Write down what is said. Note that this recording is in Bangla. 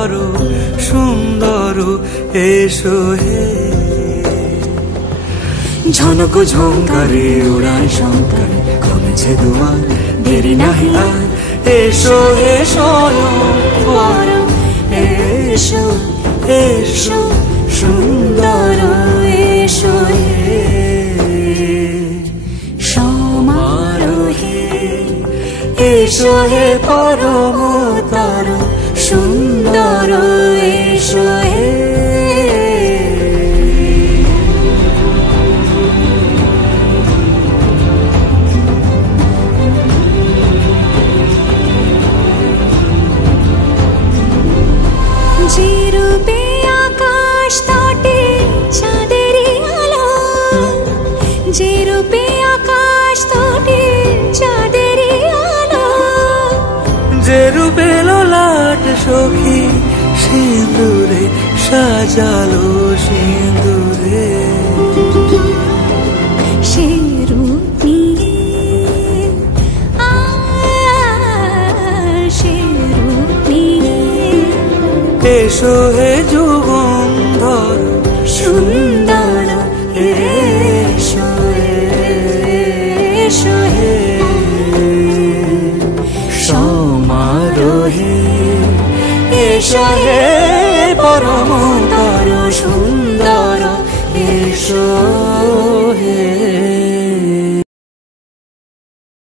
পর সুন্দর এসো হে। ঝনক ঝঙ্কারে উড়ান শঙ্কার কমেছে দুয়ার, দেরি নাহি আর এসো হে স্বয়ংবর। এসো এসো সুন্দর এসো হে সমারোহে। এসো হে পরমতর সুন্দর এসো হে। যে রূপে আকাশ তটে চাঁদেরই আলো, যে রূপে আকাশ তটে চাঁদেরই আলো, যে রূপে ললাট সখী সিঁদুরে সাজালো সিঁদুরে। সে রূপ নিয়ে সে রূপ নিয়ে এসো হে যুগন্ধর সুন্দর এসো এসো হে সমারোহে। এসো হে পরমতর সুন্দর এসো হে।